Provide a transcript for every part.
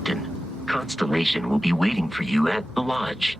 Captain. Constellation will be waiting for you at the lodge.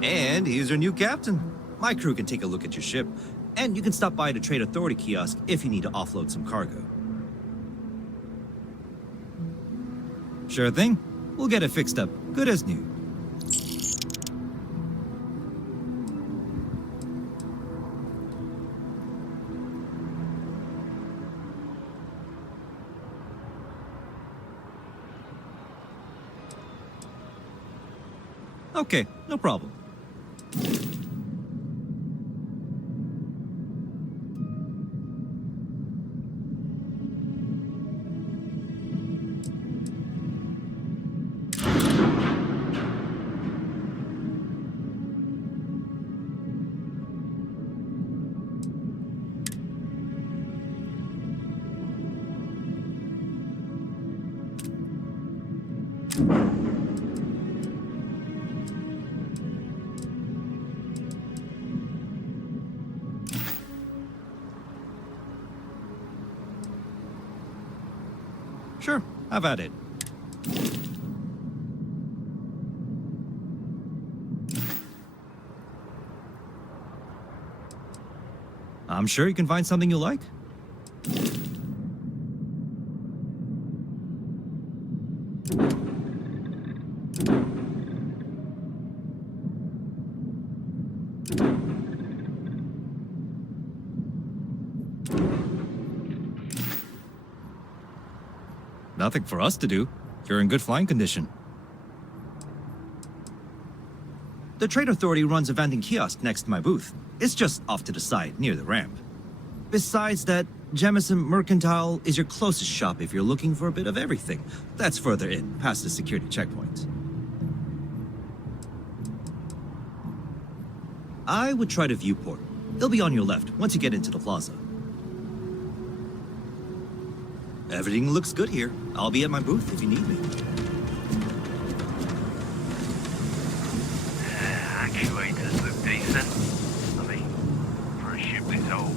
And here's your new captain. My crew can take a look at your ship, and you can stop by the Trade Authority kiosk if you need to offload some cargo. Sure thing. We'll get it fixed up, good as new. Okay, no problem. Sure, have at it. I'm sure you can find something you like. Nothing for us to do. You're in good flying condition. The Trade Authority runs a vending kiosk next to my booth. It's just off to the side, near the ramp. Besides that, Jemison Mercantile is your closest shop if you're looking for a bit of everything. That's further in, past the security checkpoint. I would try the viewport. It'll be on your left once you get into the plaza. Everything looks good here. I'll be at my booth if you need me. Actuators look decent. I mean, for a ship this old.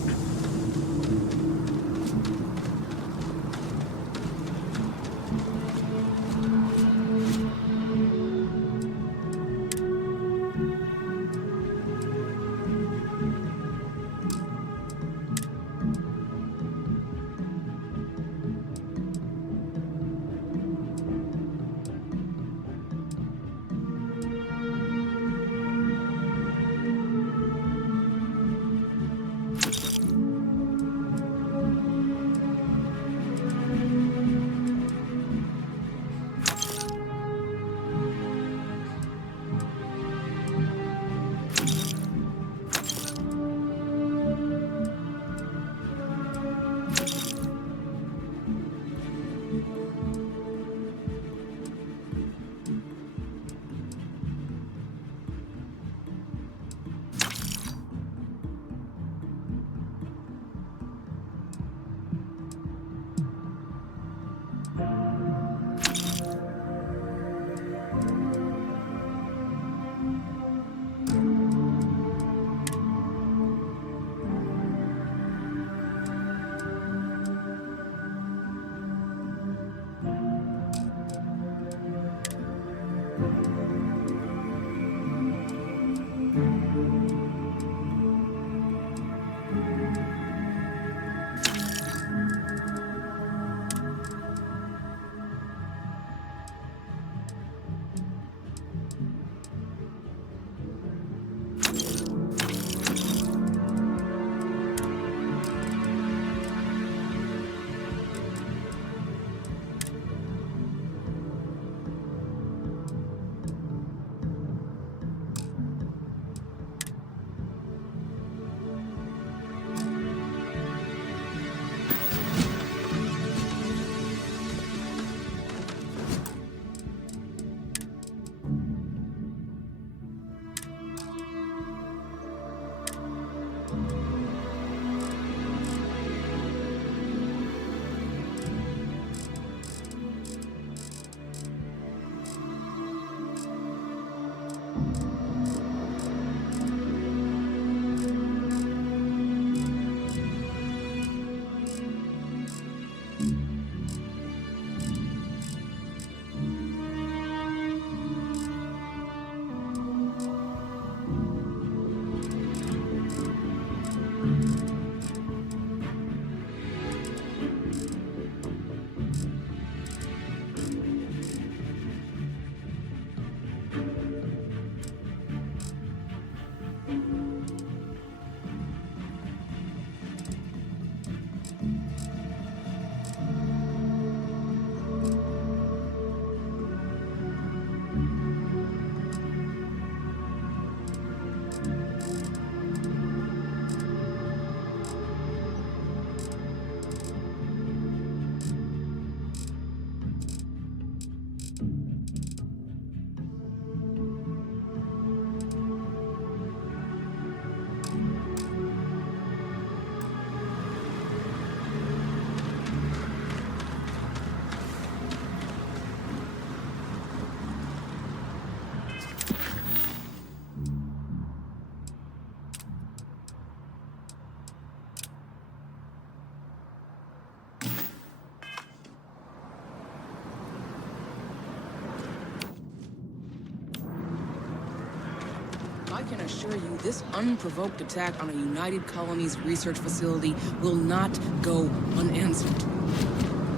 can assure you this unprovoked attack on a United Colonies research facility will not go unanswered.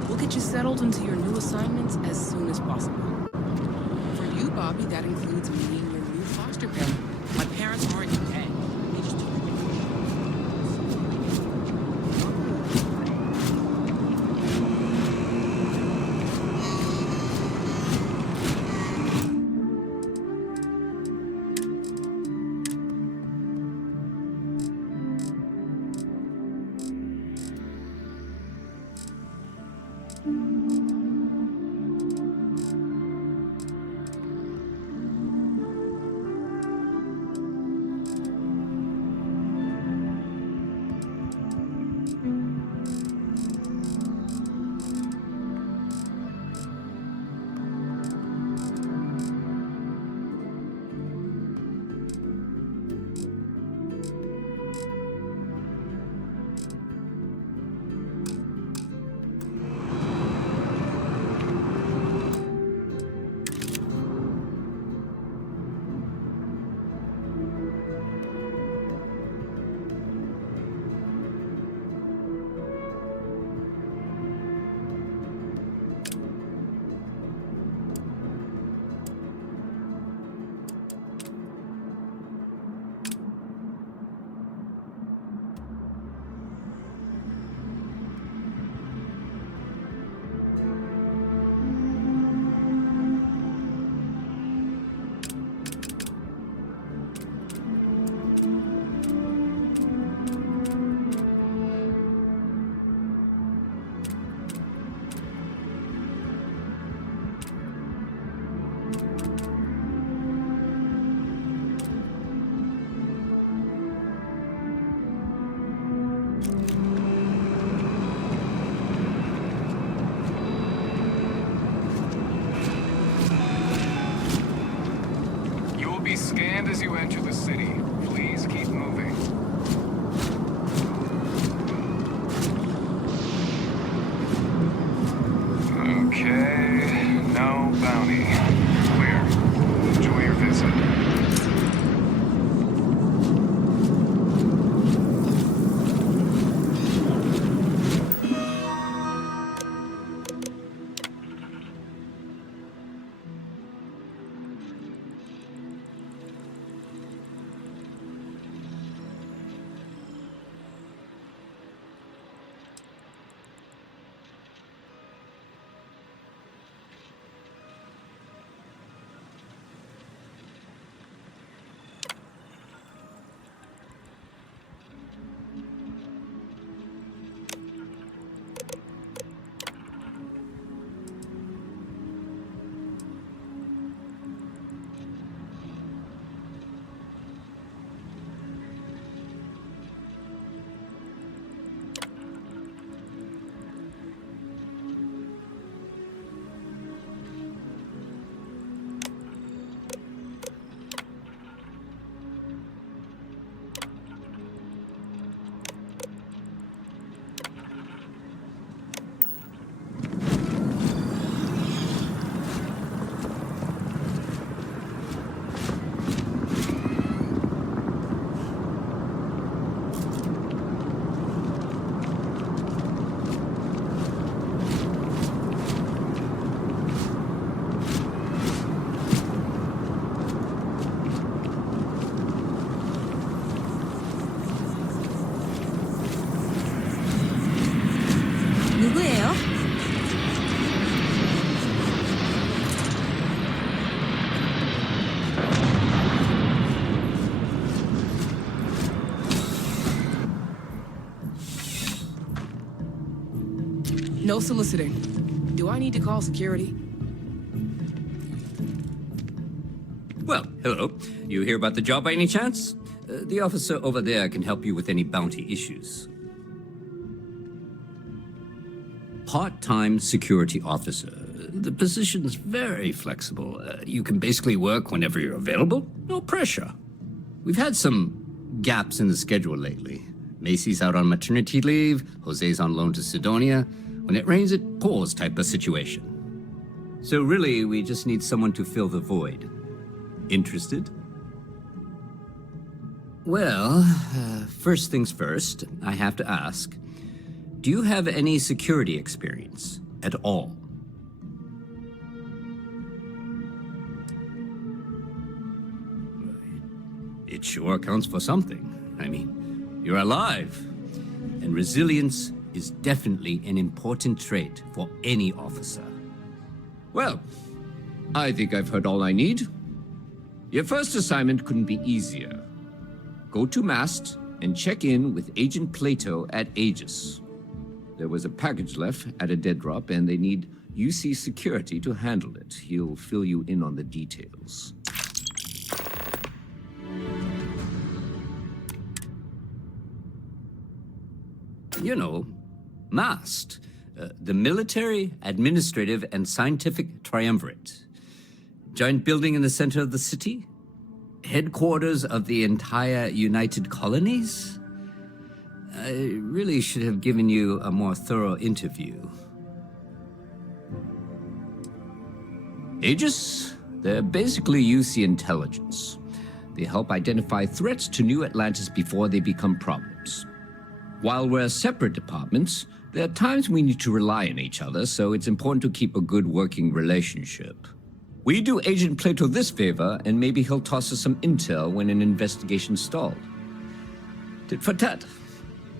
We'll get you settled into your new assignments as soon as possible. For you, Bobby, that includes meeting your new foster parent. My parents aren't dead. They just took me. Be scanned as you enter the city. Please keep moving. Okay, no bounty. Clear. Enjoy your visit. 누구예요? No soliciting. Do I need to call security? Well, hello. You hear about the job by any chance? The officer over there can help you with any bounty issues. Part-time security officer. The position's very flexible. You can basically work whenever you're available. No pressure. We've had some gaps in the schedule lately. Macy's out on maternity leave. Jose's on loan to Sidonia. When it rains, it pours type of situation. So really, we just need someone to fill the void. Interested? Well, first things first, I have to ask, do you have any security experience at all? It sure counts for something. I mean, you're alive. And resilience is definitely an important trait for any officer. Well, I think I've heard all I need. Your first assignment couldn't be easier. Go to Mast and check in with Agent Plato at Aegis. There was a package left at a dead drop, and they need UC security to handle it. He'll fill you in on the details. You know, MAST, the Military, Administrative, and Scientific Triumvirate. Giant building in the center of the city? Headquarters of the entire United Colonies? I really should have given you a more thorough interview. Aegis? They're basically UC intelligence. They help identify threats to New Atlantis before they become problems. While we're separate departments, there are times we need to rely on each other, so it's important to keep a good working relationship. We do Agent Plato this favor, and maybe he'll toss us some intel when an investigation's stalled. Tit for tat.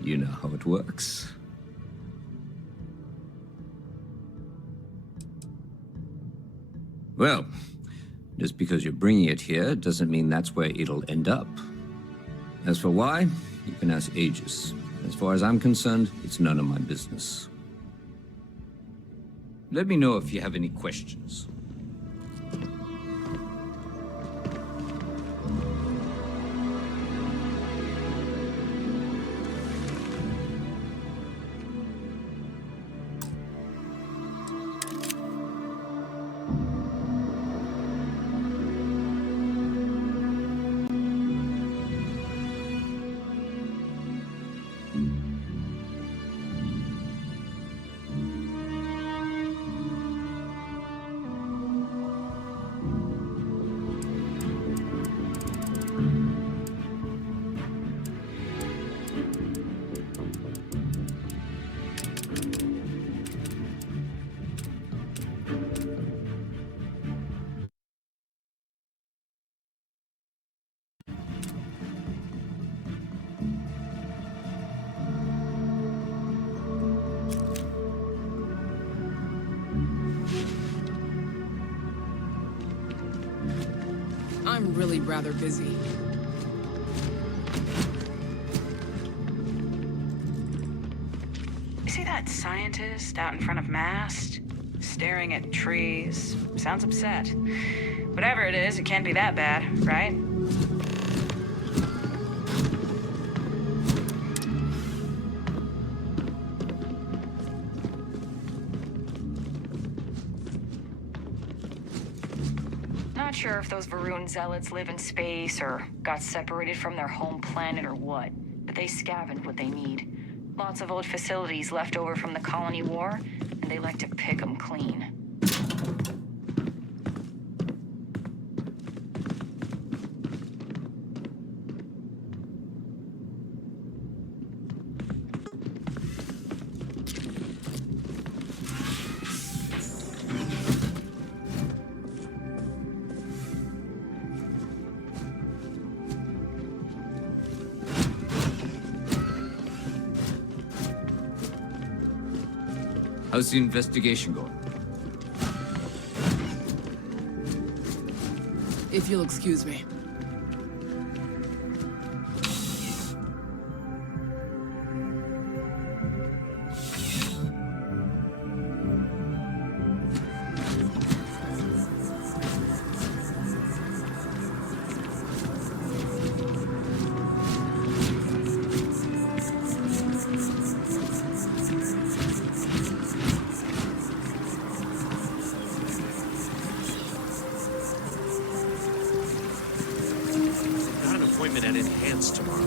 You know how it works. Well, just because you're bringing it here doesn't mean that's where it'll end up. As for why, you can ask Aegis. As far as I'm concerned, it's none of my business. Let me know if you have any questions. I'm really rather busy. You see that scientist out in front of Mast? Staring at trees. Sounds upset. Whatever it is, it can't be that bad, right? Not sure if those Varun zealots live in space or got separated from their home planet or what, but they scavenge what they need. Lots of old facilities left over from the colony war, and they like to pick them clean. How's the investigation going? If you'll excuse me. Got an appointment at Enhance tomorrow.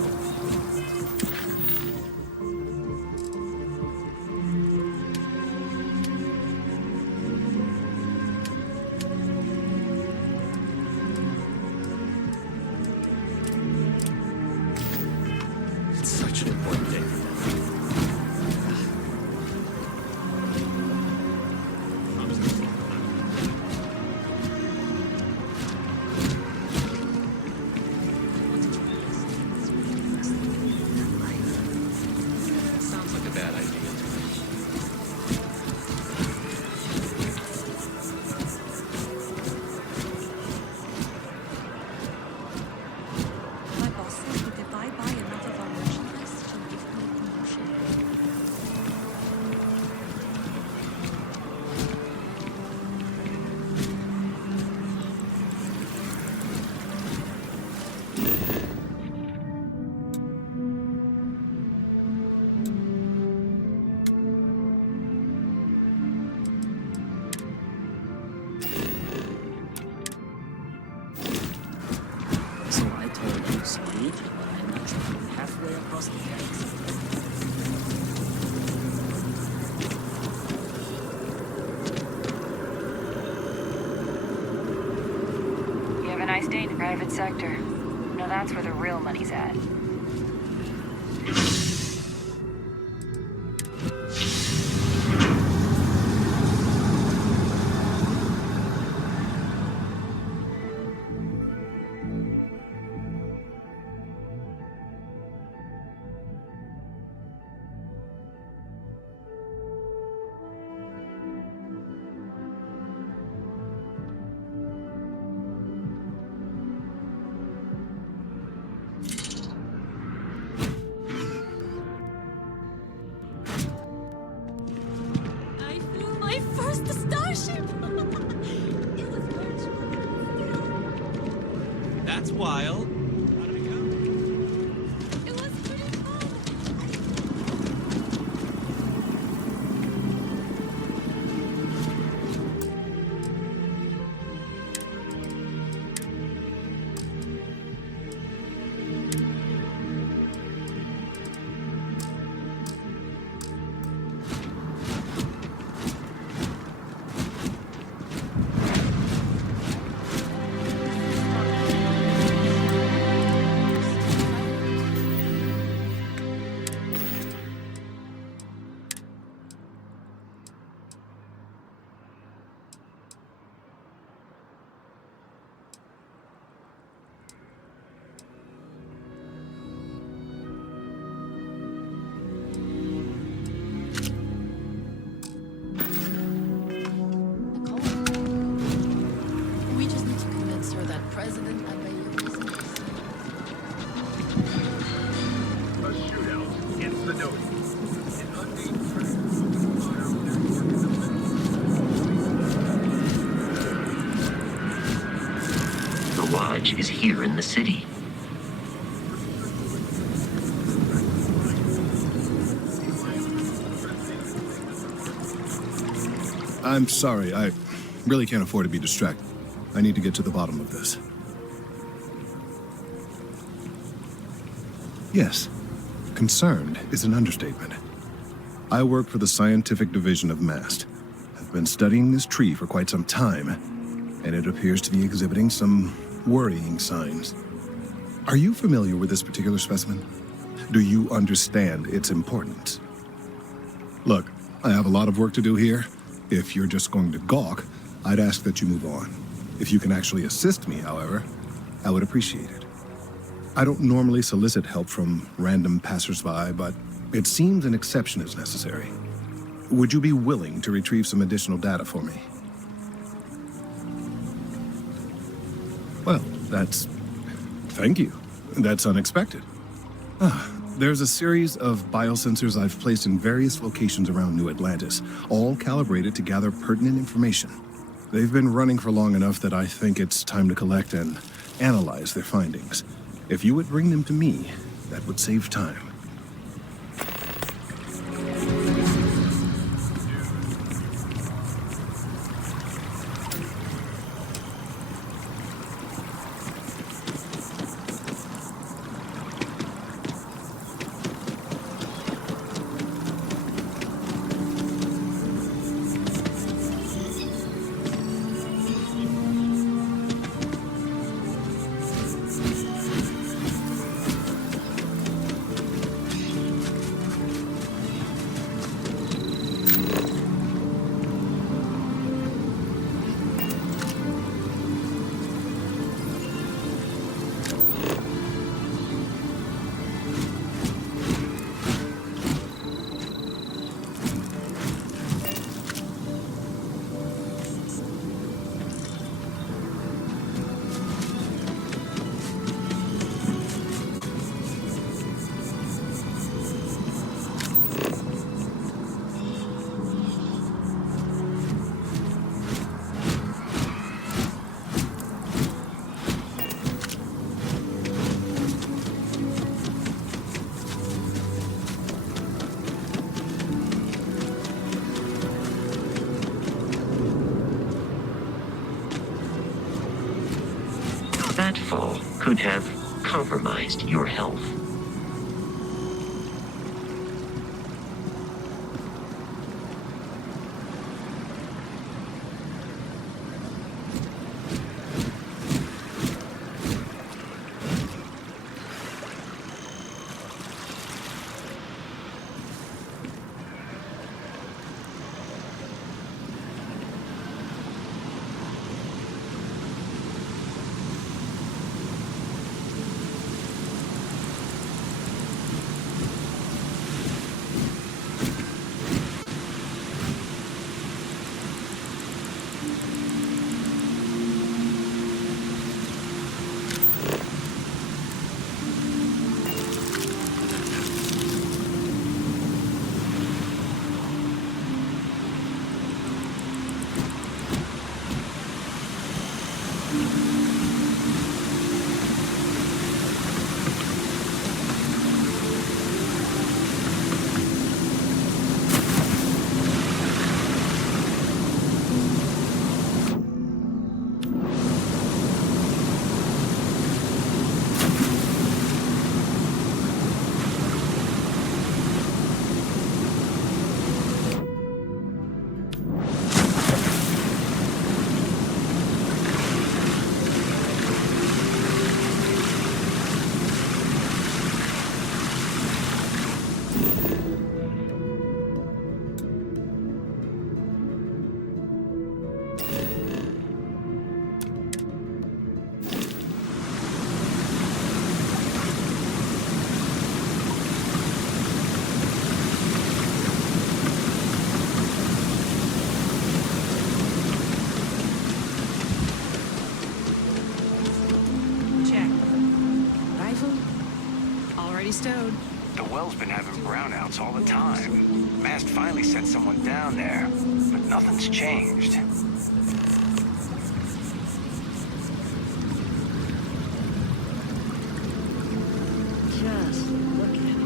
staying private sector. Now that's where the real money's at. I flew my first starship! It was virtual. That's wild. How did it go? It was pretty fun. We just need to convince her that President Abayomi isn't A shootout in Sedona. An unnamed president fire on their The lodge is here in the city. I'm sorry, I really can't afford to be distracted. I need to get to the bottom of this. Yes, concerned is an understatement. I work for the scientific division of MAST. I've been studying this tree for quite some time, and it appears to be exhibiting some worrying signs. Are you familiar with this particular specimen? Do you understand its importance? Look, I have a lot of work to do here. If you're just going to gawk, I'd ask that you move on. If you can actually assist me, however, I would appreciate it. I don't normally solicit help from random passersby, but it seems an exception is necessary. Would you be willing to retrieve some additional data for me? Well, thank you. That's unexpected. There's a series of biosensors I've placed in various locations around New Atlantis, all calibrated to gather pertinent information. They've been running for long enough that I think it's time to collect and analyze their findings. If you would bring them to me, that would save time. That fall could have compromised your health. Already stowed. The well's been having brownouts all the time. Mast finally sent someone down there, but nothing's changed. Just look at it.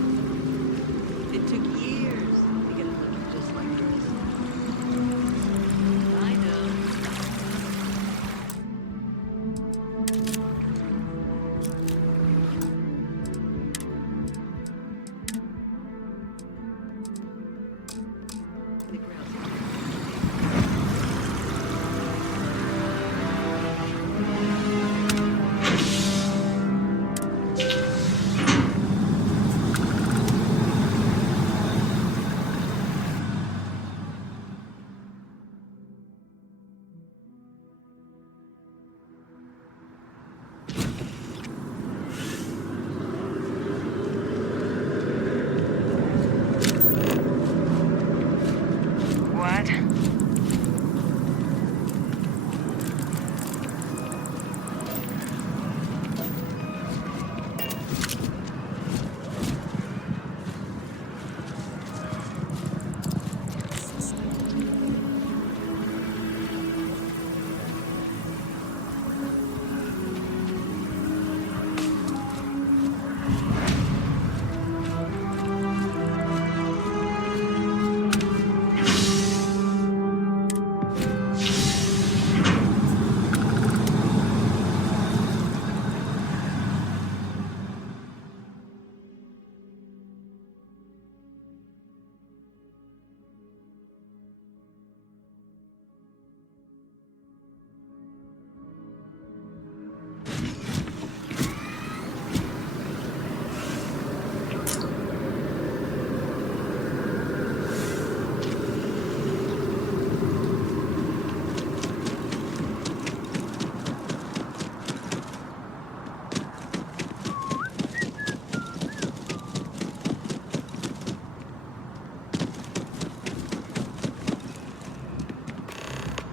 It took years to get it looking just like this. I know. The ground's What?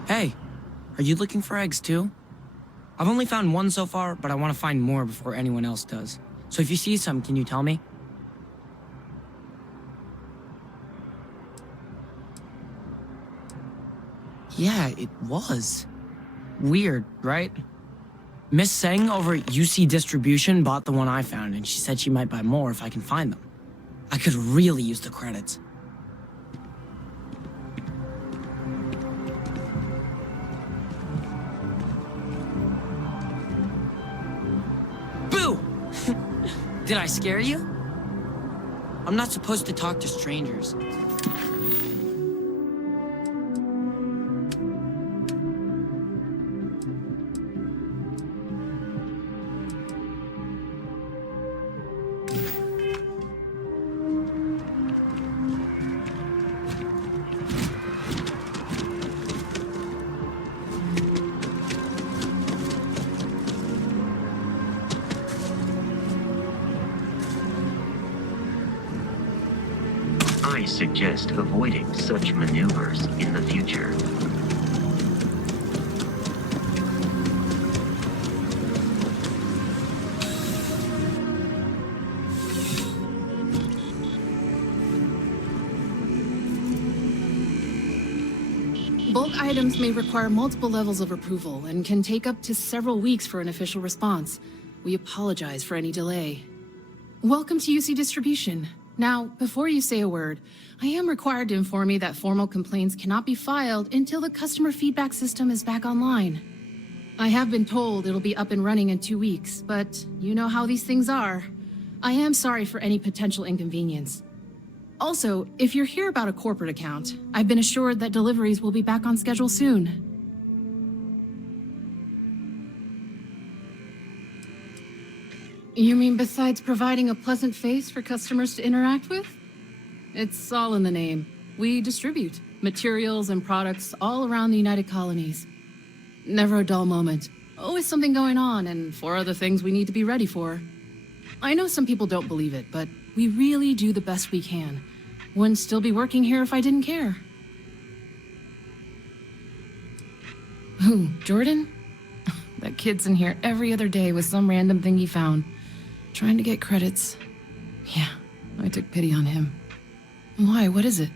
Hey, are you looking for eggs too? I've only found one so far, but I want to find more before anyone else does. So if you see some, can you tell me? Yeah, it was. Weird, right? Miss Seng over at UC Distribution bought the one I found, and she said she might buy more if I can find them. I could really use the credits. Boo! Did I scare you? I'm not supposed to talk to strangers. I suggest avoiding such maneuvers in the future. Bulk items may require multiple levels of approval and can take up to several weeks for an official response. We apologize for any delay. Welcome to UC Distribution. Now, before you say a word, I am required to inform you that formal complaints cannot be filed until the customer feedback system is back online. I have been told it'll be up and running in 2 weeks, but you know how these things are. I am sorry for any potential inconvenience. Also, if you're here about a corporate account, I've been assured that deliveries will be back on schedule soon. You mean besides providing a pleasant face for customers to interact with? It's all in the name. We distribute materials and products all around the United Colonies. Never a dull moment. Always something going on and 4 other things we need to be ready for. I know some people don't believe it, but we really do the best we can. Wouldn't still be working here if I didn't care. Who, Jordan? That kid's in here every other day with some random thing he found. Trying to get credits. Yeah, I took pity on him. Why? What is it?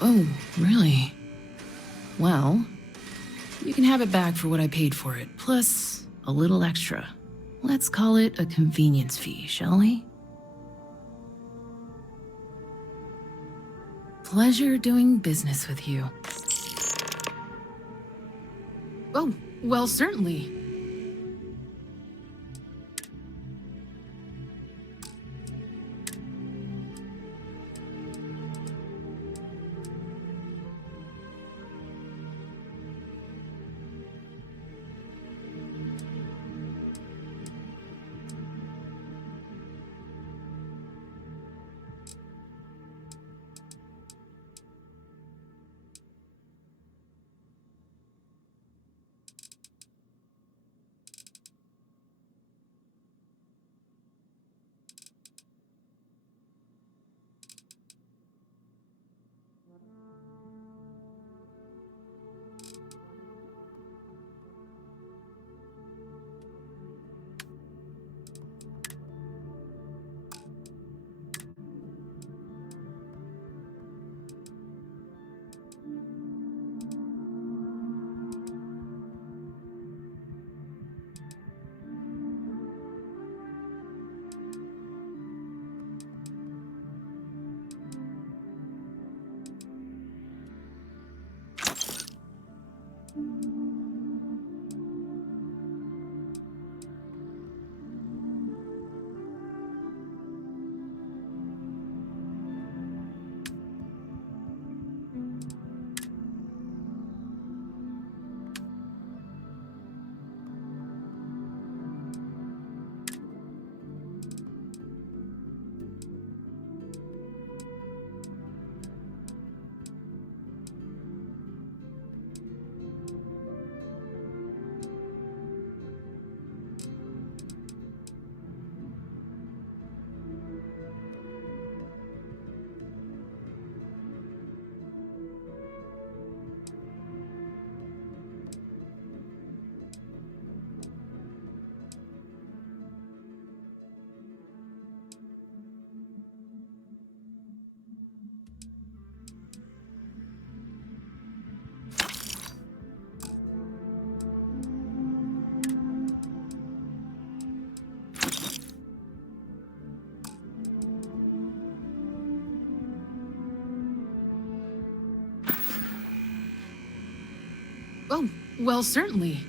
Oh, really? Well, you can have it back for what I paid for it, plus a little extra. Let's call it a convenience fee, shall we? Pleasure doing business with you. Oh, well, certainly. Oh, well, certainly.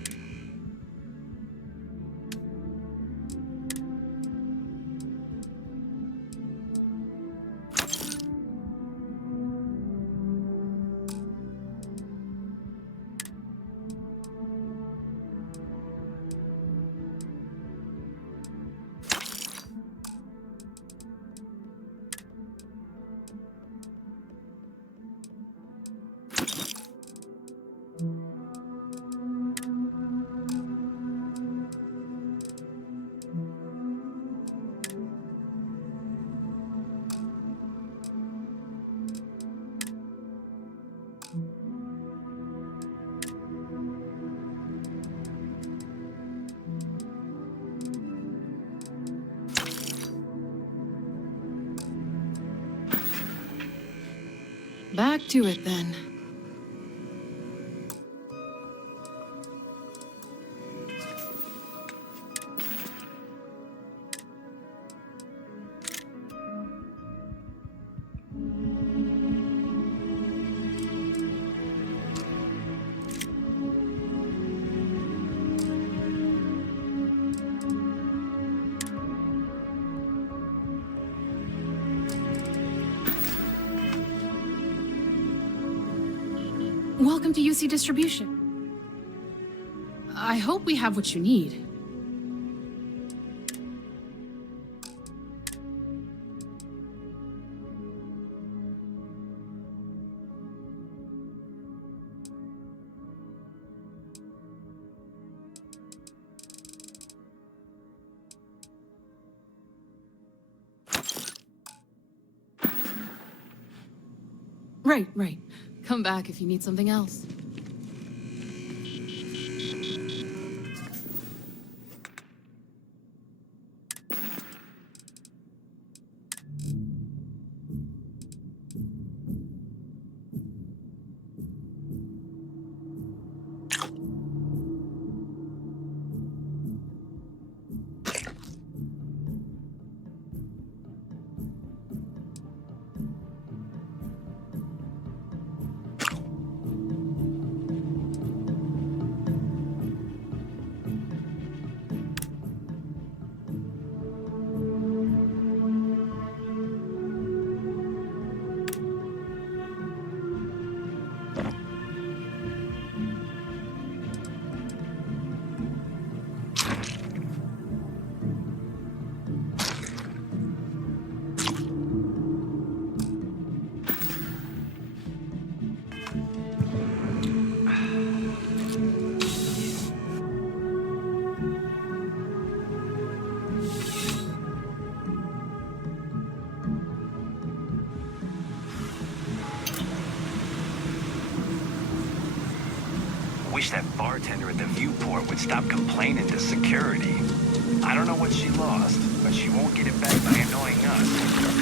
Back to it then. Welcome to UC Distribution. I hope we have what you need. Right. Come back if you need something else. wish that bartender at the viewport would stop complaining to security. I don't know what she lost, but she won't get it back by annoying us.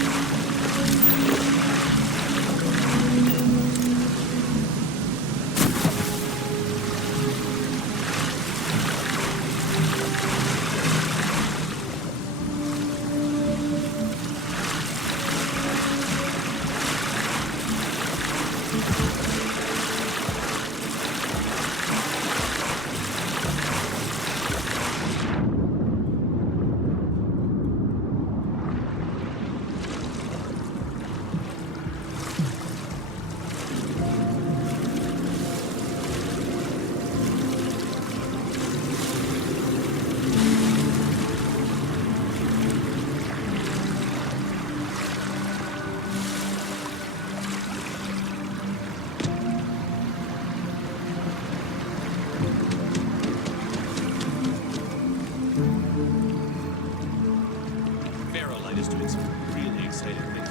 Is doing some really exciting things.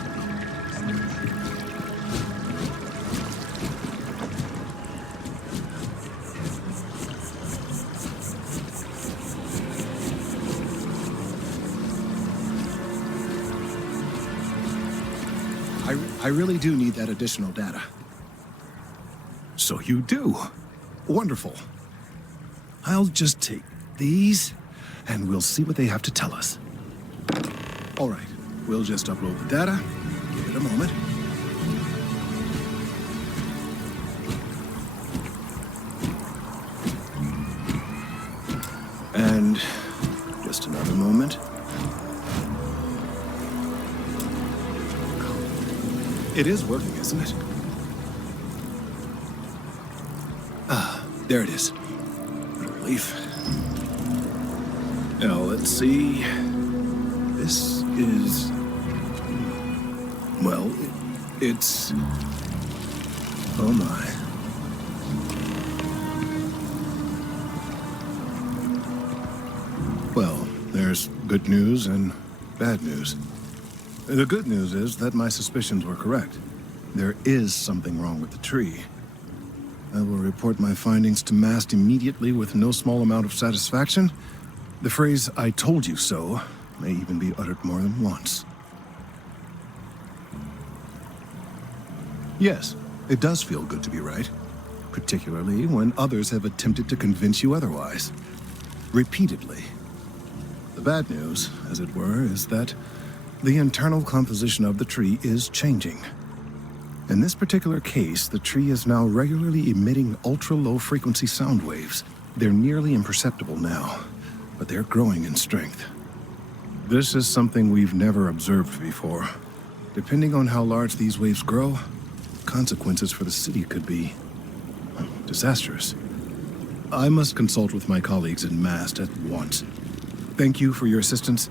I really do need that additional data. So you do. Wonderful. I'll just take these, and we'll see what they have to tell us. All right, we'll just upload the data. Give it a moment. And just another moment. It is working, isn't it? Ah, there it is. What a relief. Now, let's see. This is... well, it's... oh my. Well, there's good news and bad news. The good news is that my suspicions were correct. There is something wrong with the tree. I will report my findings to MAST immediately with no small amount of satisfaction. The phrase, "I told you so," may even be uttered more than once. Yes, it does feel good to be right, particularly when others have attempted to convince you otherwise. Repeatedly. The bad news, as it were, is that the internal composition of the tree is changing. In this particular case, the tree is now regularly emitting ultra-low frequency sound waves. They're nearly imperceptible now, but they're growing in strength. This is something we've never observed before. Depending on how large these waves grow, consequences for the city could be disastrous. I must consult with my colleagues in MAST at once. Thank you for your assistance.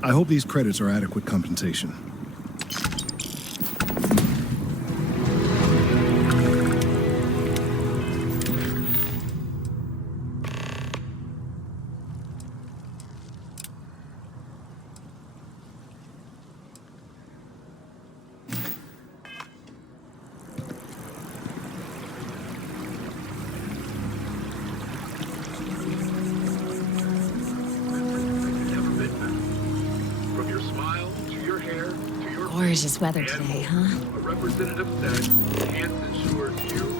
I hope these credits are adequate compensation. Gorgeous weather today, huh? A representative said, "Hands ensures you."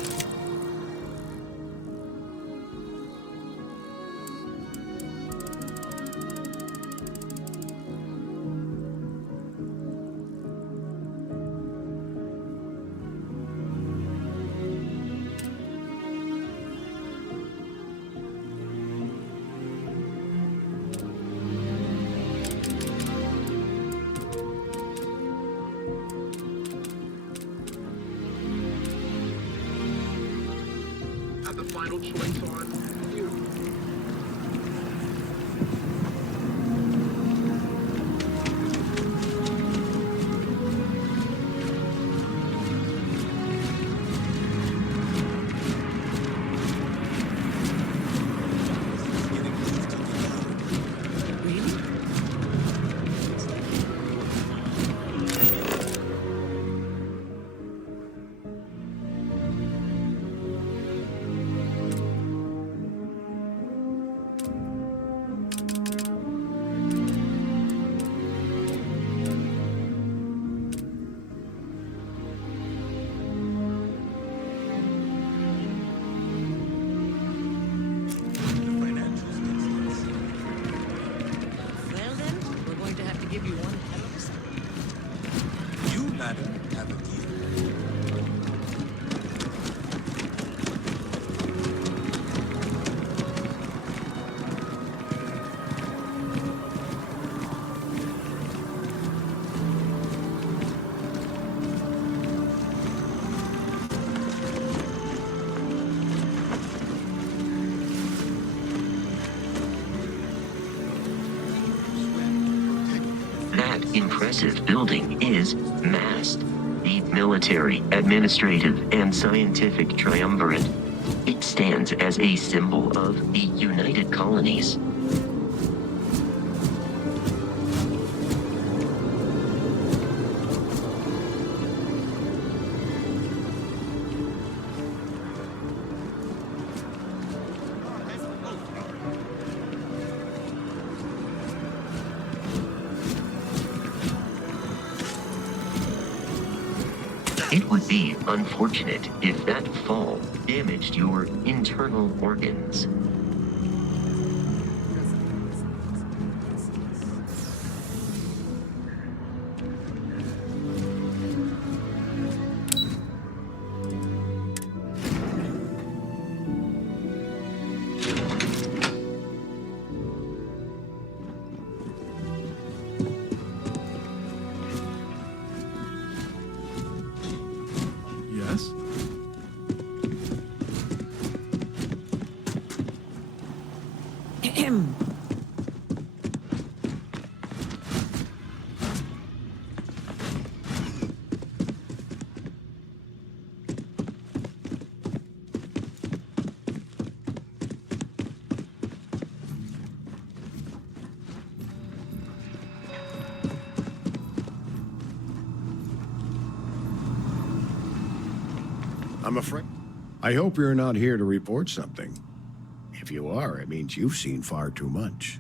The final choice on you. give you one hell of a second. You, madam, have a deal. That impressive building is MAST, the Military, Administrative, and Scientific Triumvirate. It stands as a symbol of the United Colonies. It would be unfortunate if that fall damaged your internal organs. Yes? I'm afraid. I hope you're not here to report something. If you are, it means you've seen far too much.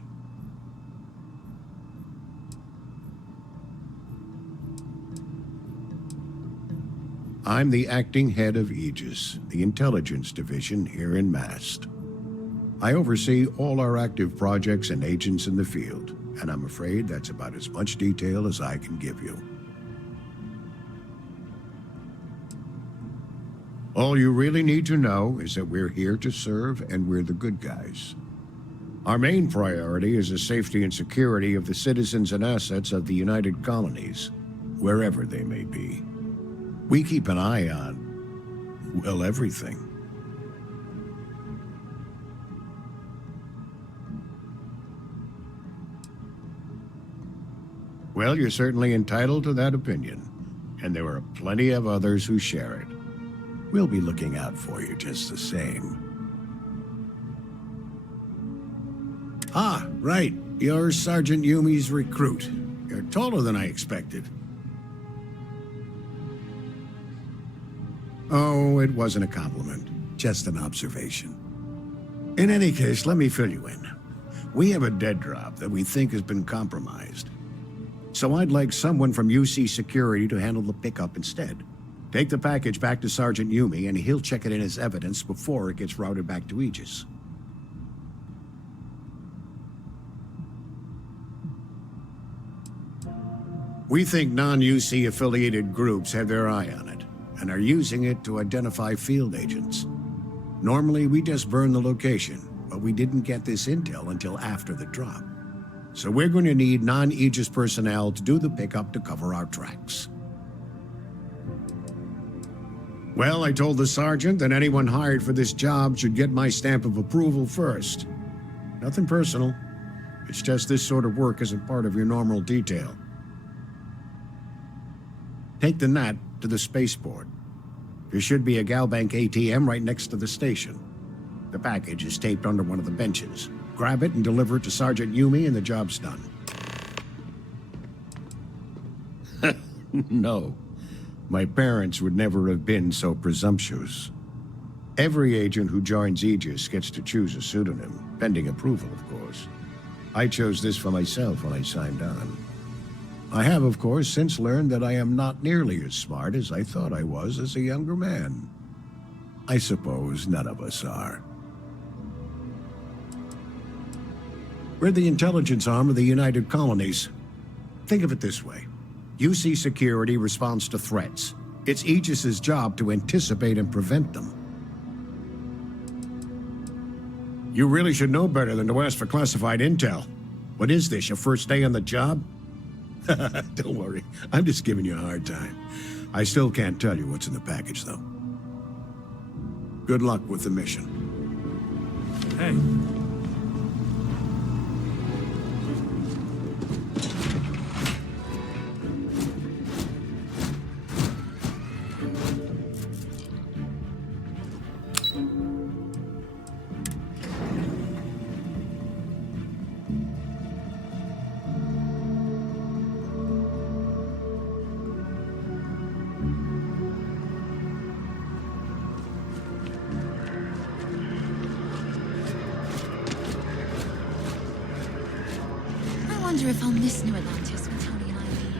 I'm the acting head of Aegis, the intelligence division here in MAST. I oversee all our active projects and agents in the field, and I'm afraid that's about as much detail as I can give you. All you really need to know is that we're here to serve and we're the good guys. Our main priority is the safety and security of the citizens and assets of the United Colonies, wherever they may be. We keep an eye on, well, everything. Well, you're certainly entitled to that opinion, and there are plenty of others who share it. We'll be looking out for you just the same. Ah, right. You're Sergeant Yumi's recruit. You're taller than I expected. Oh, it wasn't a compliment. Just an observation. In any case, let me fill you in. We have a dead drop that we think has been compromised. So I'd like someone from UC Security to handle the pickup instead. Take the package back to Sergeant Yumi, and he'll check it in as evidence before it gets routed back to Aegis. We think non-UC affiliated groups have their eye on it, and are using it to identify field agents. Normally, we just burn the location, but we didn't get this intel until after the drop. So we're going to need non-Aegis personnel to do the pickup to cover our tracks. Well, I told the sergeant that anyone hired for this job should get my stamp of approval first. Nothing personal. It's just this sort of work isn't part of your normal detail. Take the NAT to the spaceport. There should be a Galbank ATM right next to the station. The package is taped under one of the benches. Grab it and deliver it to Sergeant Yumi and the job's done. No. My parents would never have been so presumptuous. Every agent who joins Aegis gets to choose a pseudonym, pending approval, of course. I chose this for myself when I signed on. I have, of course, since learned that I am not nearly as smart as I thought I was as a younger man. I suppose none of us are. We're the intelligence arm of the United Colonies. Think of it this way. UC Security responds to threats. It's Aegis's job to anticipate and prevent them. You really should know better than to ask for classified intel. What is this, your first day on the job? Don't worry, I'm just giving you a hard time. I still can't tell you what's in the package, though. Good luck with the mission. Hey. I wonder if I'll miss New Atlantis when Tony and I leave.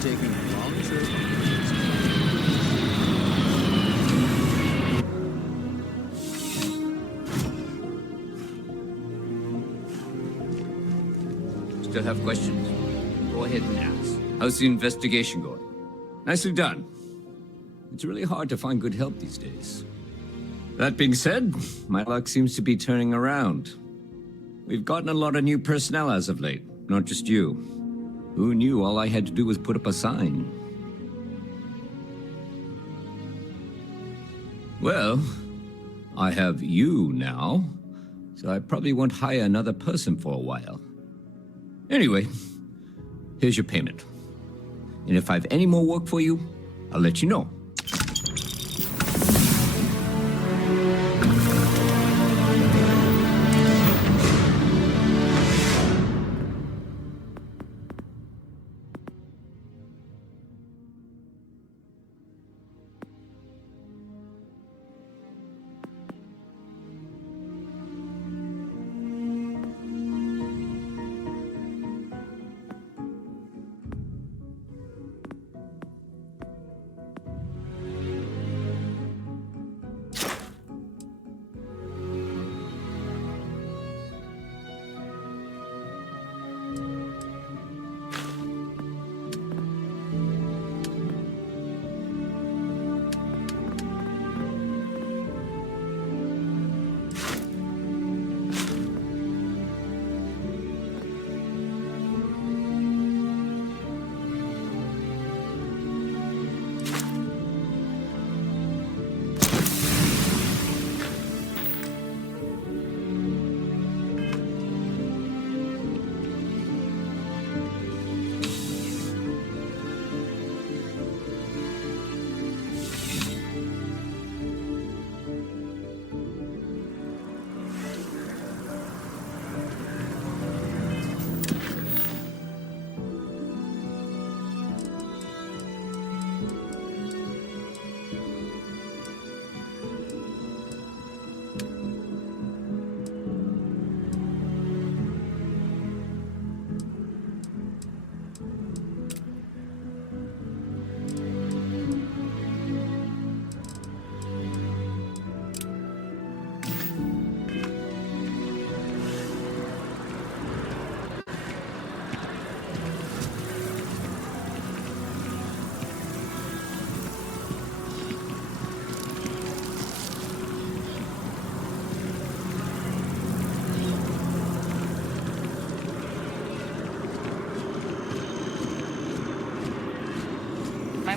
Taking a long trip. Still have questions? Go ahead and ask. How's the investigation going? Nicely done. It's really hard to find good help these days. That being said, my luck seems to be turning around. We've gotten a lot of new personnel as of late, not just you. Who knew all I had to do was put up a sign? Well, I have you now, so I probably won't hire another person for a while. Anyway, here's your payment. And if I have any more work for you, I'll let you know.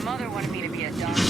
mother wanted me to be a doctor.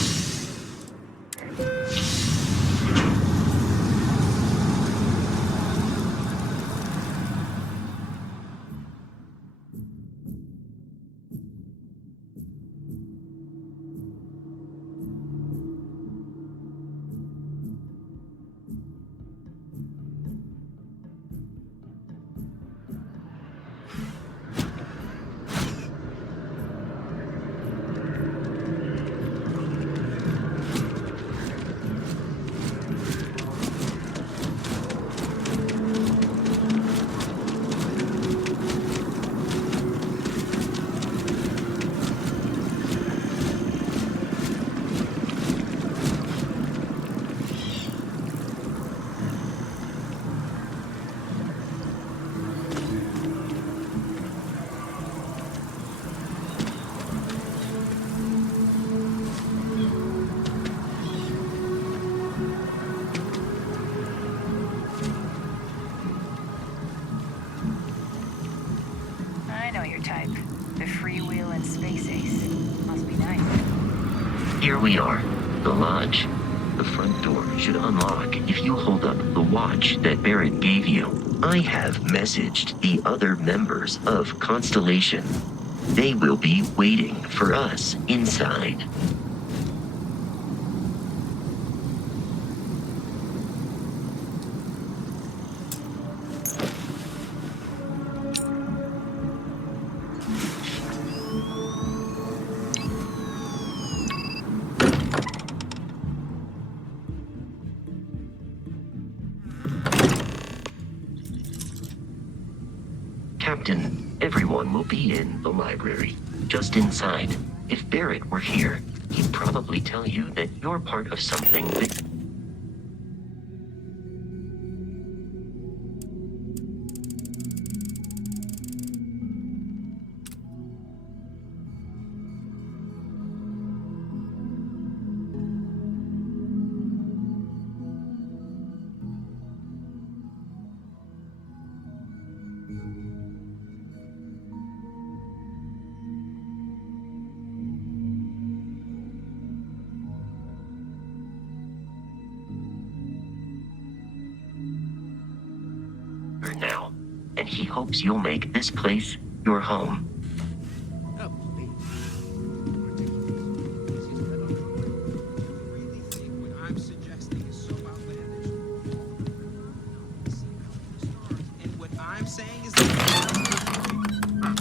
I know your type. The freewheeling space ace. Must be nice. Here we are, the lodge. The front door should unlock if you hold up the watch that Barrett gave you. I have messaged the other members of Constellation. They will be waiting for us inside. Captain, everyone will be in the library, just inside. If Barrett were here, he'd probably tell you that you're part of something that... now, and he hopes you'll make this place your home. Oh, please. What I'm suggesting is so outlandish. And what I'm saying is that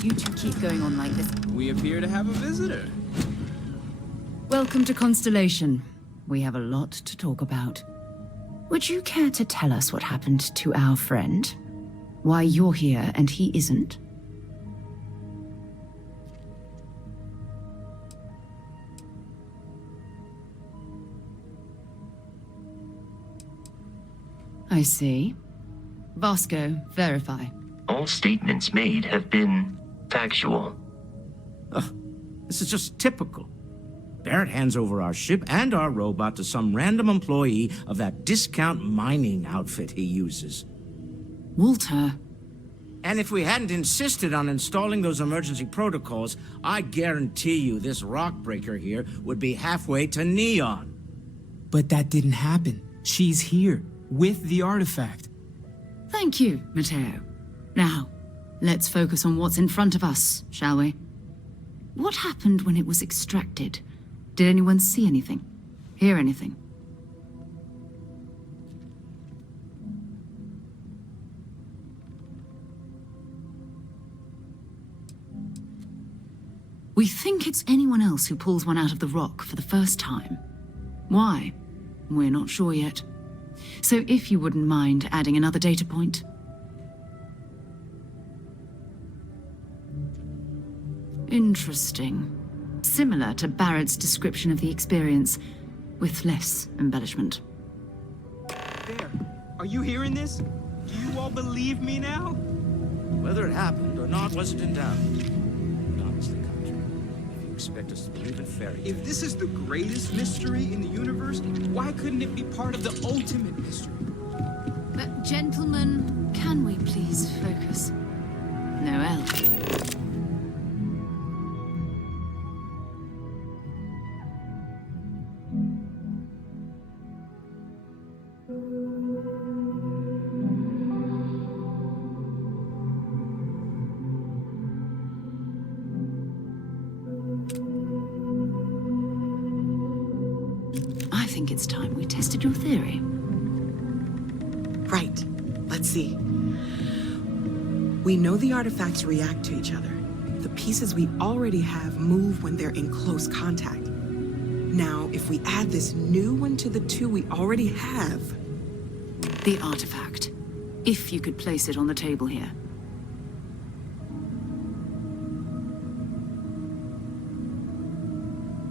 You two keep going on like this. we appear to have a visitor. Welcome to Constellation. We have a lot to talk about. Would you care to tell us what happened to our friend? Why you're here and he isn't? I see. Vasco, verify. All statements made have been factual. This is just typical. Barrett hands over our ship and our robot to some random employee of that discount mining outfit he uses. Walter. And if we hadn't insisted on installing those emergency protocols, I guarantee you this rock breaker here would be halfway to Neon. But that didn't happen. She's here, with the artifact. Thank you, Matteo. Now, let's focus on what's in front of us, shall we? What happened when it was extracted? Did anyone see anything? Hear anything? We think it's anyone else who pulls one out of the rock for the first time. Why? We're not sure yet. So if you wouldn't mind adding another data point. Interesting. Similar to Barrett's description of the experience, with less embellishment. There. Are you hearing this? Do you all believe me now? Whether it happened or not wasn't in doubt. But honestly, Contra, if you expect us to believe in fairy tales... If this is the greatest mystery in the universe, why couldn't it be part of the ultimate mystery? Gentlemen, can we please focus? Noel. I think it's time we tested your theory. Right. Let's see. We know the artifacts react to each other. The pieces we already have move when they're in close contact. Now, if we add this new one to the two we already have... The artifact. If you could place it on the table here.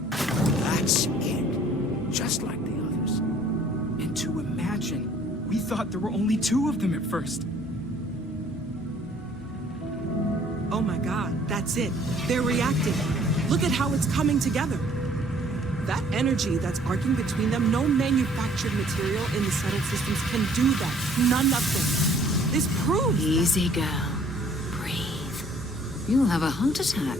That's it. Just like the others. And to imagine, we thought there were only 2 of them at first. Oh my god, that's it. They're reacting. Look at how it's coming together. That energy that's arcing between them, no manufactured material in the settled systems can do that. None of them. This proves... Easy, girl. Breathe. You'll have a heart attack.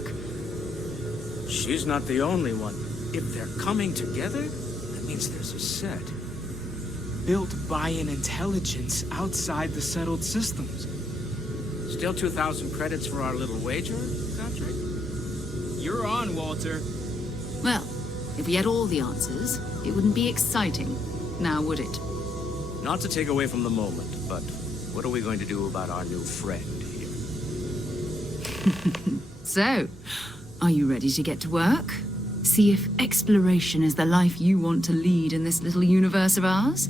She's not the only one. If they're coming together, that means there's a set. Built by an intelligence outside the settled systems. Still 2,000 credits for our little wager, Patrick? You're on, Walter. Well, if we had all the answers, it wouldn't be exciting, now would it? Not to take away from the moment, but what are we going to do about our new friend here? So, are you ready to get to work? See if exploration is the life you want to lead in this little universe of ours?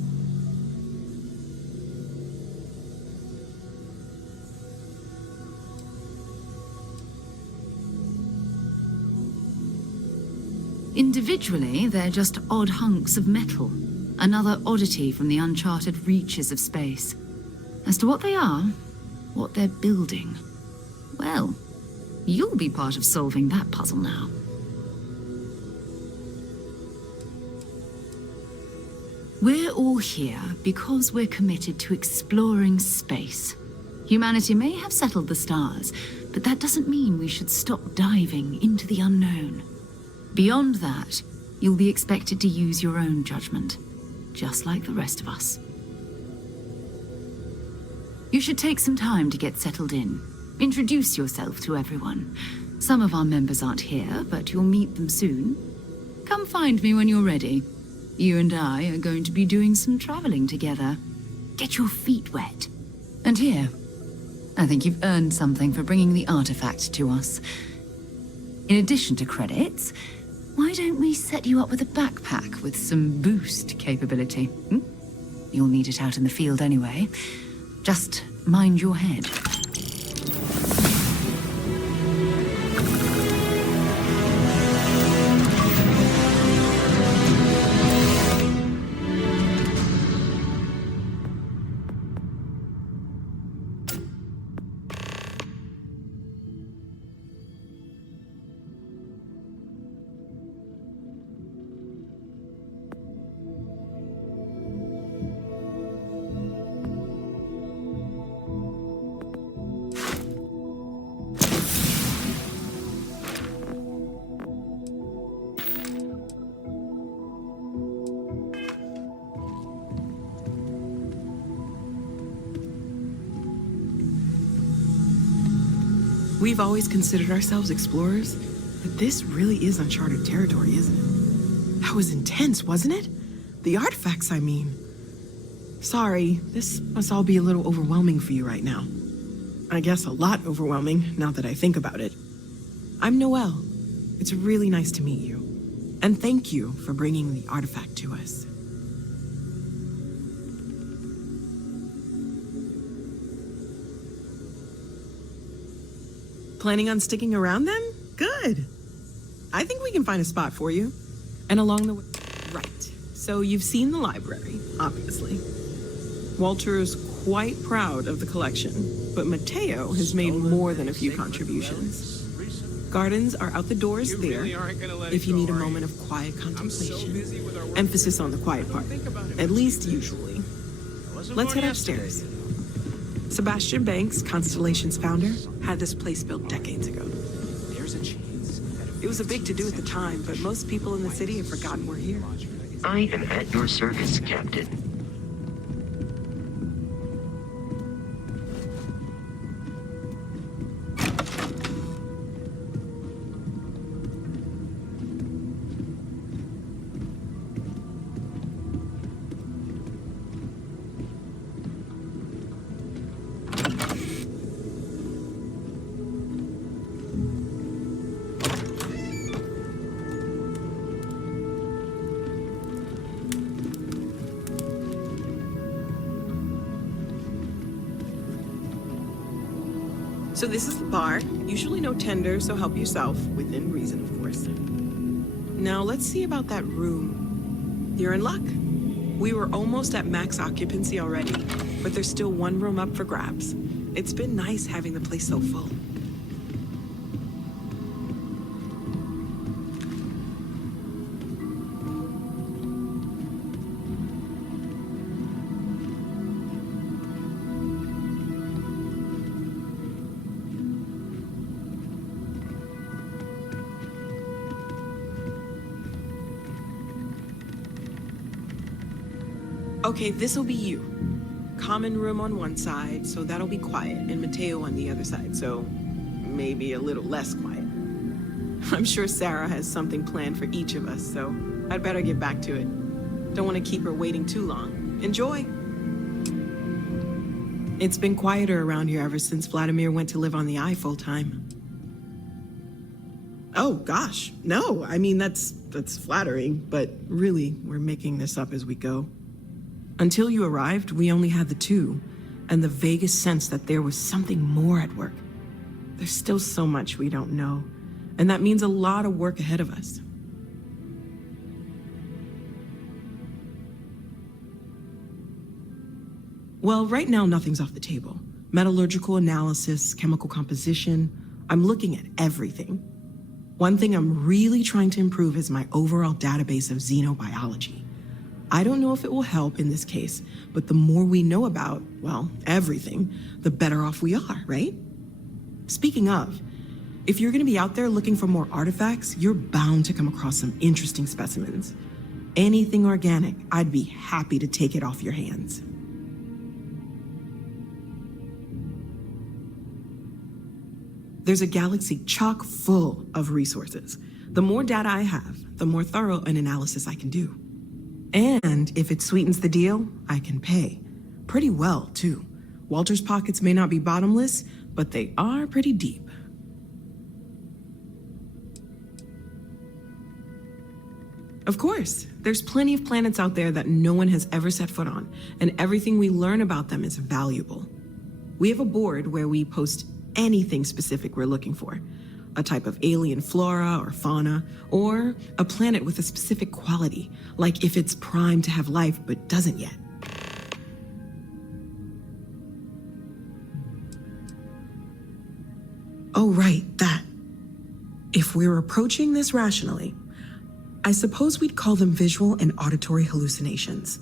Individually, they're just odd hunks of metal. Another oddity from the uncharted reaches of space. As to what they are, what they're building, well, you'll be part of solving that puzzle now. We're all here because we're committed to exploring space. Humanity may have settled the stars, but that doesn't mean we should stop diving into the unknown. Beyond that, you'll be expected to use your own judgment, just like the rest of us. You should take some time to get settled in. Introduce yourself to everyone. Some of our members aren't here, but you'll meet them soon. Come find me when you're ready. You and I are going to be doing some traveling together. Get your feet wet. And here, I think you've earned something for bringing the artifact to us. In addition to credits, why don't we set you up with a backpack with some boost capability? You'll need it out in the field anyway. Just mind your head. We've always considered ourselves explorers, but this really is uncharted territory, isn't it? That was intense, wasn't it? The artifacts, I mean. Sorry, this must all be a little overwhelming for you right now. I guess a lot overwhelming, now that I think about it. I'm Noelle. It's really nice to meet you. And thank you for bringing the artifact to us. Planning on sticking around then? Good. I think we can find a spot for you. And along the way... Right. So you've seen the library, obviously. Walter is quite proud of the collection, but Mateo has made more than a few contributions. Gardens are out the doors there, if you need a moment of quiet contemplation. Emphasis on the quiet part, at least usually. Let's head upstairs. Sebastian Banks, Constellation's founder, had this place built decades ago. There's a chance. It was a big to-do at the time, but most people in the city have forgotten we're here. I am at your service, Captain. So this is the bar. Usually no tender, so help yourself, within reason, of course. Now let's see about that room. You're in luck. We were almost at max occupancy already, but there's still one room up for grabs. It's been nice having the place so full. Okay, this'll be you. Common room on one side, so that'll be quiet, and Mateo on the other side, so maybe a little less quiet. I'm sure Sarah has something planned for each of us, so I'd better get back to it. Don't want to keep her waiting too long. Enjoy! It's been quieter around here ever since Vladimir went to live on the Eye full-time. Oh, gosh, no, I mean, that's flattering, but really, we're making this up as we go. Until you arrived, we only had the two, and the vaguest sense that there was something more at work. There's still so much we don't know, and that means a lot of work ahead of us. Well, right now, nothing's off the table. Metallurgical analysis, chemical composition, I'm looking at everything. One thing I'm really trying to improve is my overall database of xenobiology. I don't know if it will help in this case, but the more we know about, well, everything, the better off we are, right? Speaking of, if you're gonna be out there looking for more artifacts, you're bound to come across some interesting specimens. Anything organic, I'd be happy to take it off your hands. There's a galaxy chock full of resources. The more data I have, the more thorough an analysis I can do. And if it sweetens the deal, I can pay. Pretty well, too. Walter's pockets may not be bottomless, but they are pretty deep. Of course, there's plenty of planets out there that no one has ever set foot on, and everything we learn about them is valuable. We have a board where we post anything specific we're looking for. A type of alien flora or fauna, or a planet with a specific quality, like if it's primed to have life but doesn't yet. Oh, right, that. If we're approaching this rationally, I suppose we'd call them visual and auditory hallucinations.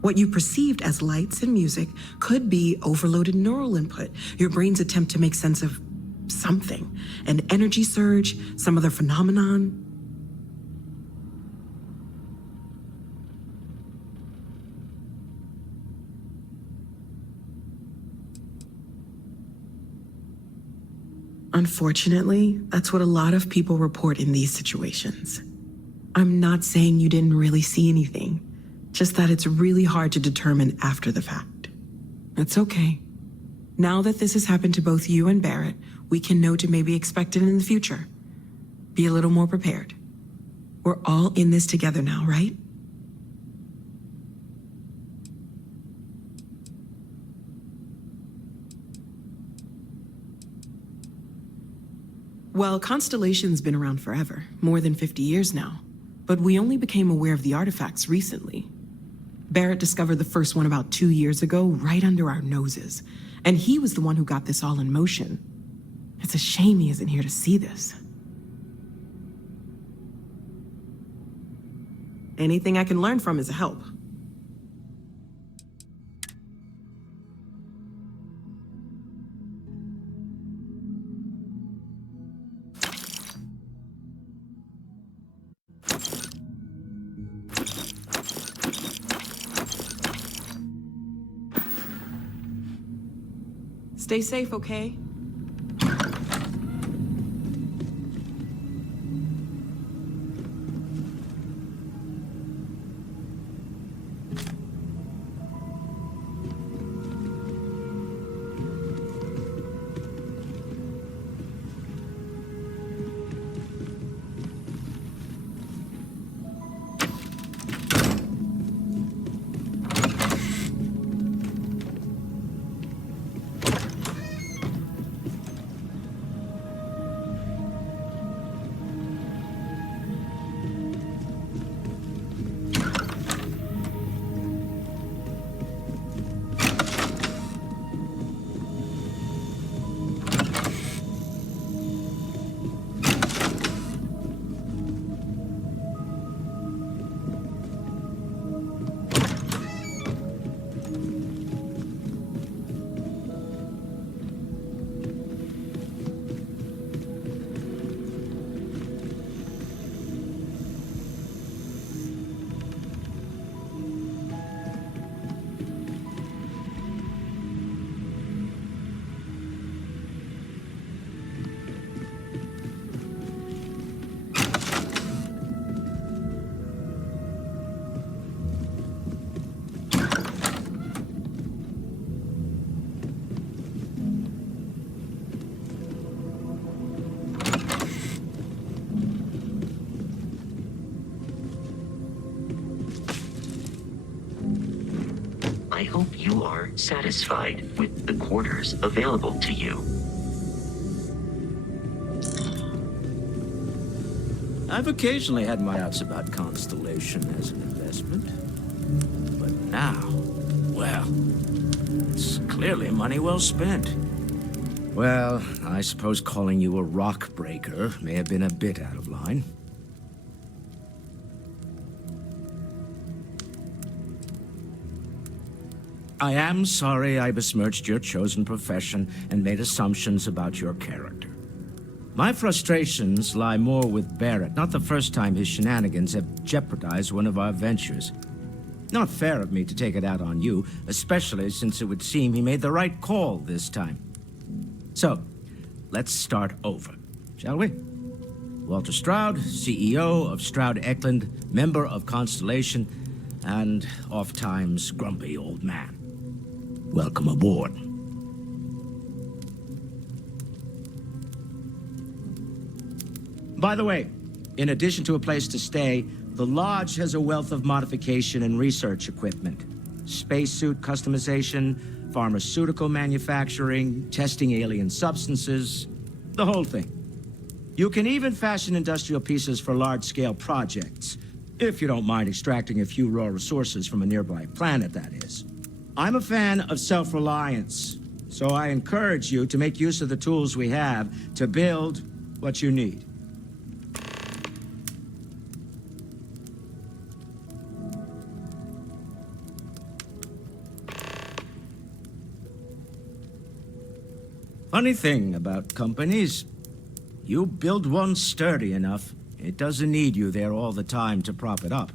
What you perceived as lights and music could be overloaded neural input, your brain's attempt to make sense of something, an energy surge, some other phenomenon. Unfortunately, that's what a lot of people report in these situations. I'm not saying you didn't really see anything, just that it's really hard to determine after the fact. It's okay. Now that this has happened to both you and Barrett, we can know to maybe expect it in the future. Be a little more prepared. We're all in this together now, right? Well, Constellation's been around forever, more than 50 years now. But we only became aware of the artifacts recently. Barrett discovered the first one about 2 years ago, right under our noses. And he was the one who got this all in motion. It's a shame he isn't here to see this. Anything I can learn from is a help. Stay safe, okay? I hope you are satisfied with the quarters available to you. I've occasionally had my doubts about Constellation as an investment. But now, well, it's clearly money well spent. Well, I suppose calling you a rock breaker may have been a bit out of line. I am sorry I besmirched your chosen profession and made assumptions about your character. My frustrations lie more with Barrett, not the first time his shenanigans have jeopardized one of our ventures. Not fair of me to take it out on you, especially since it would seem he made the right call this time. So, let's start over, shall we? Walter Stroud, CEO of Stroud Eklund, member of Constellation, and oft-times grumpy old man. Welcome aboard. By the way, in addition to a place to stay, the Lodge has a wealth of modification and research equipment. Spacesuit customization, pharmaceutical manufacturing, testing alien substances, the whole thing. You can even fashion industrial pieces for large-scale projects, if you don't mind extracting a few raw resources from a nearby planet, that is. I'm a fan of self-reliance, so I encourage you to make use of the tools we have to build what you need. Funny thing about companies, you build one sturdy enough, it doesn't need you there all the time to prop it up.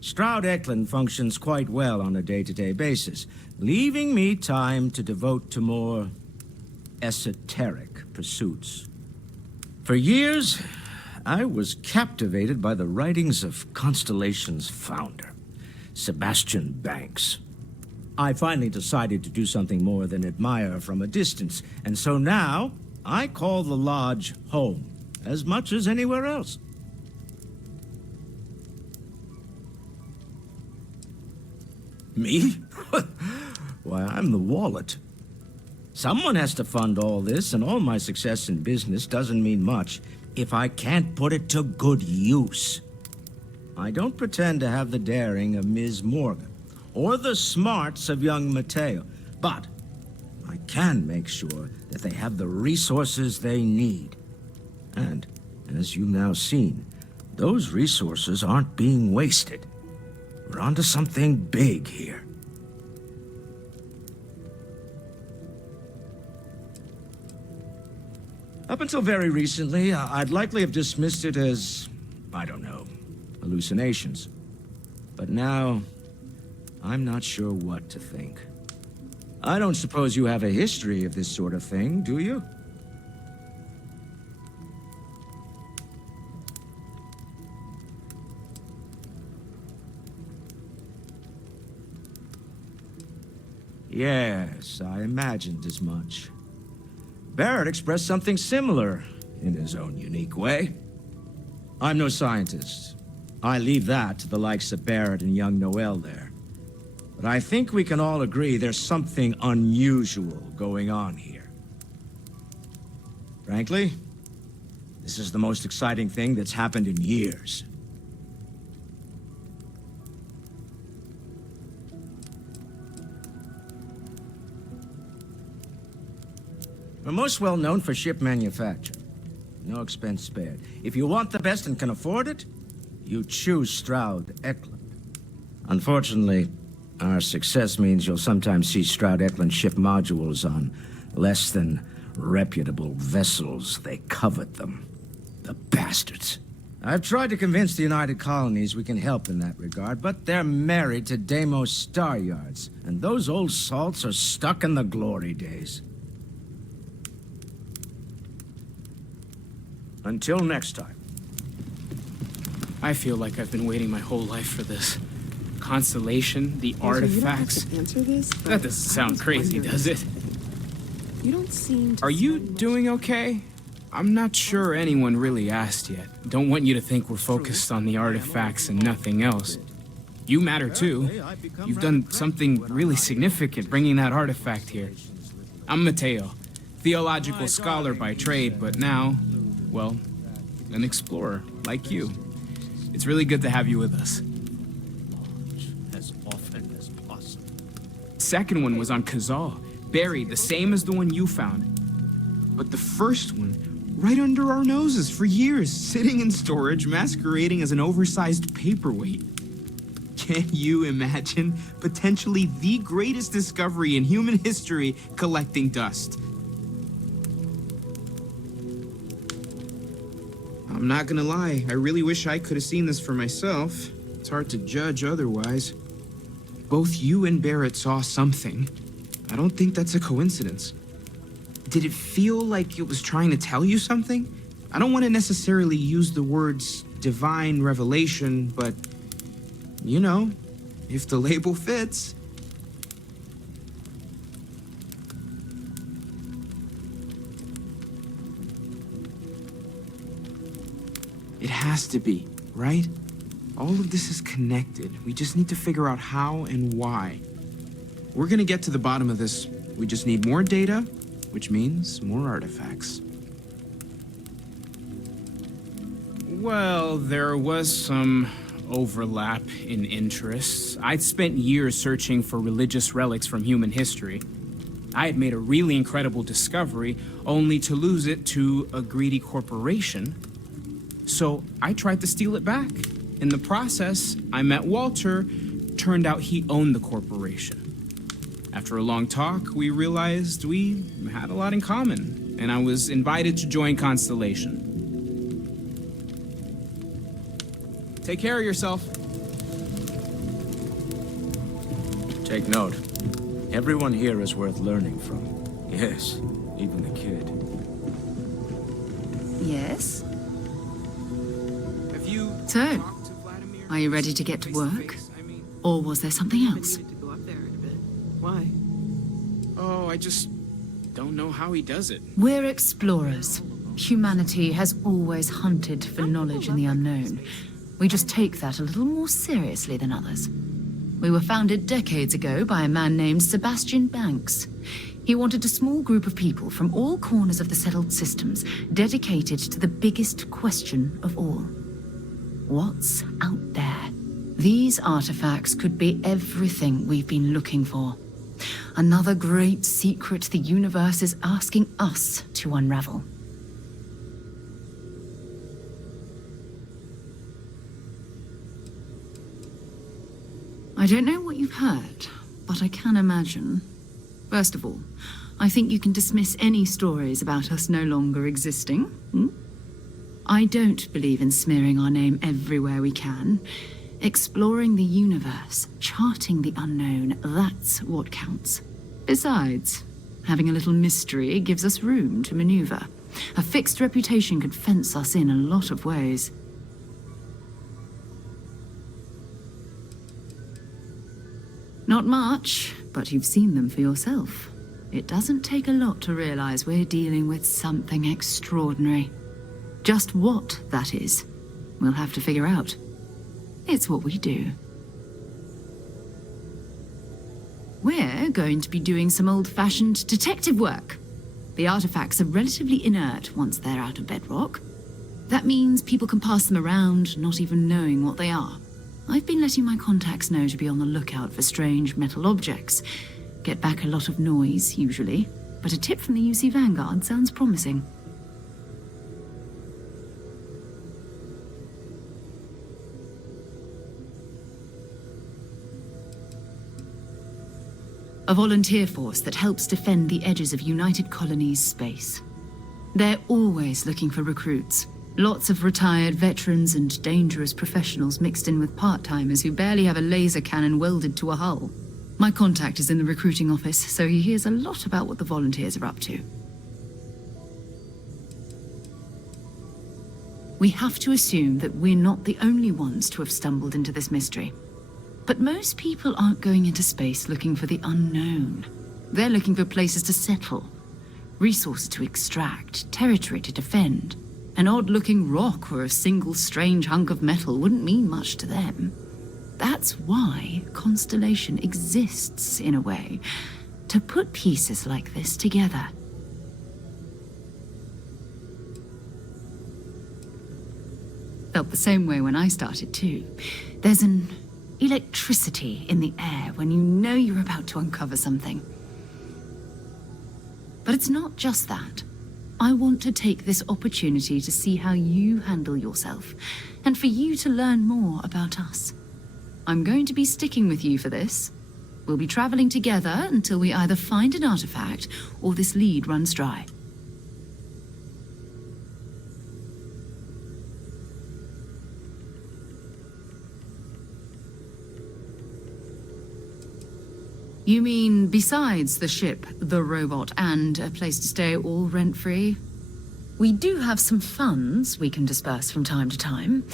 Stroud Eklund functions quite well on a day-to-day basis, leaving me time to devote to more esoteric pursuits. For years, I was captivated by the writings of Constellation's founder, Sebastian Banks. I finally decided to do something more than admire from a distance, and so now I call the Lodge home as much as anywhere else. Me? Why, I'm the wallet. Someone has to fund all this, and all my success in business doesn't mean much if I can't put it to good use. I don't pretend to have the daring of Ms. Morgan, or the smarts of young Mateo, but I can make sure that they have the resources they need. And, as you've now seen, those resources aren't being wasted. We're onto something big here. Up until very recently, I'd likely have dismissed it as, I don't know, hallucinations. But now, I'm not sure what to think. I don't suppose you have a history of this sort of thing, do you? Yes, I imagined as much. Barrett expressed something similar in his own unique way. I'm no scientist. I leave that to the likes of Barrett and young Noel there. But I think we can all agree there's something unusual going on here. Frankly, this is the most exciting thing that's happened in years. We're most well known for ship manufacture. No expense spared. If you want the best and can afford it, you choose Stroud Eklund. Unfortunately, our success means you'll sometimes see Stroud Eklund ship modules on less than reputable vessels. They covet them. The bastards. I've tried to convince the United Colonies we can help in that regard, but they're married to Deimos Star Yards, and those old salts are stuck in the glory days. Until next time. I feel like I've been waiting my whole life for this. Constellation, the artifacts. You don't have to answer this. That doesn't sound crazy, does it? You don't seem to. Are you doing okay? I'm not sure anyone really asked yet. Don't want you to think we're focused on the artifacts and nothing else. You matter too. You've done something really significant bringing that artifact here. I'm Mateo, theological scholar by trade, but now, well, an explorer like you. It's really good to have you with us. As often as possible. Second one was on Kazal, buried the same as the one you found. But the first one, right under our noses for years, sitting in storage, masquerading as an oversized paperweight. Can you imagine potentially the greatest discovery in human history collecting dust? I'm not gonna lie, I really wish I could have seen this for myself. It's hard to judge otherwise. Both you and Barrett saw something. I don't think that's a coincidence. Did it feel like it was trying to tell you something? I don't want to necessarily use the words divine revelation, but, you know, if the label fits. It has to be, right? All of this is connected. We just need to figure out how and why. We're gonna get to the bottom of this. We just need more data, which means more artifacts. Well, there was some overlap in interests. I'd spent years searching for religious relics from human history. I had made a really incredible discovery, only to lose it to a greedy corporation. So I tried to steal it back. In the process, I met Walter. Turned out he owned the corporation. After a long talk, we realized we had a lot in common, and I was invited to join Constellation. Take care of yourself. Take note. Everyone here is worth learning from. Yes, even the kid. Yes? Have you... So, are you ready to get to work? Or was there something else? Why? Oh, I just don't know how he does it. We're explorers. Humanity has always hunted for knowledge in the unknown. We just take that a little more seriously than others. We were founded decades ago by a man named Sebastian Banks. He wanted a small group of people from all corners of the settled systems dedicated to the biggest question of all. What's out there? These artifacts could be everything we've been looking for. Another great secret the universe is asking us to unravel. I don't know what you've heard, but I can imagine. First of all, I think you can dismiss any stories about us no longer existing. I don't believe in smearing our name everywhere we can. Exploring the universe, charting the unknown, that's what counts. Besides, having a little mystery gives us room to maneuver. A fixed reputation could fence us in a lot of ways. Not much, but you've seen them for yourself. It doesn't take a lot to realize we're dealing with something extraordinary. Just what that is, we'll have to figure out. It's what we do. We're going to be doing some old-fashioned detective work. The artifacts are relatively inert once they're out of bedrock. That means people can pass them around, not even knowing what they are. I've been letting my contacts know to be on the lookout for strange metal objects. Get back a lot of noise, usually, but a tip from the UC Vanguard sounds promising. A volunteer force that helps defend the edges of United Colonies space. They're always looking for recruits. Lots of retired veterans and dangerous professionals mixed in with part-timers who barely have a laser cannon welded to a hull. My contact is in the recruiting office, so he hears a lot about what the volunteers are up to. We have to assume that we're not the only ones to have stumbled into this mystery. But most people aren't going into space looking for the unknown. They're looking for places to settle, resources to extract, territory to defend. An odd-looking rock or a single strange hunk of metal wouldn't mean much to them. That's why Constellation exists, in a way, to put pieces like this together. Felt the same way when I started, too. There's an electricity in the air when you know you're about to uncover something. But it's not just that. I want to take this opportunity to see how you handle yourself, and for you to learn more about us. I'm going to be sticking with you for this. We'll be traveling together until we either find an artifact or this lead runs dry. You mean besides the ship, the robot, and a place to stay all rent-free? We do have some funds we can disperse from time to time.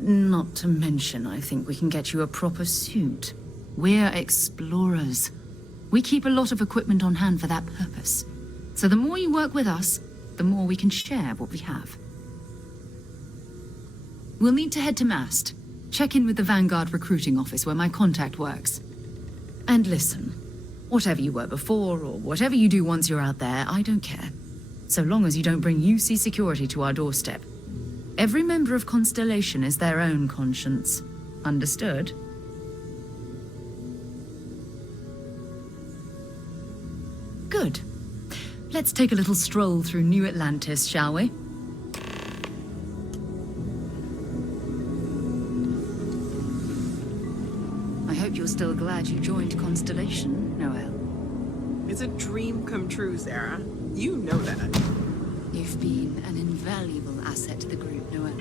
Not to mention, I think we can get you a proper suit. We're explorers. We keep a lot of equipment on hand for that purpose. So the more you work with us, the more we can share what we have. We'll need to head to Mast. Check in with the Vanguard recruiting office where my contact works. And listen, whatever you were before, or whatever you do once you're out there, I don't care. So long as you don't bring UC security to our doorstep. Every member of Constellation is their own conscience. Understood? Good. Let's take a little stroll through New Atlantis, shall we? I hope you're still glad you joined Constellation, Noel. It's a dream come true, Sarah. You know that. You've been an invaluable asset to the group, Noel.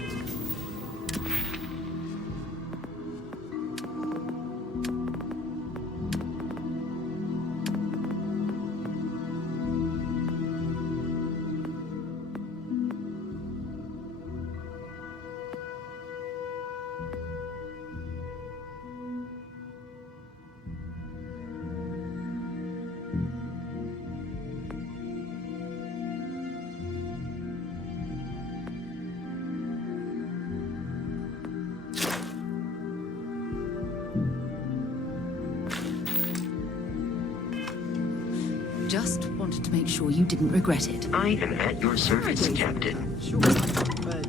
Just wanted to make sure you didn't regret it. I am at your service, Captain. Sure, but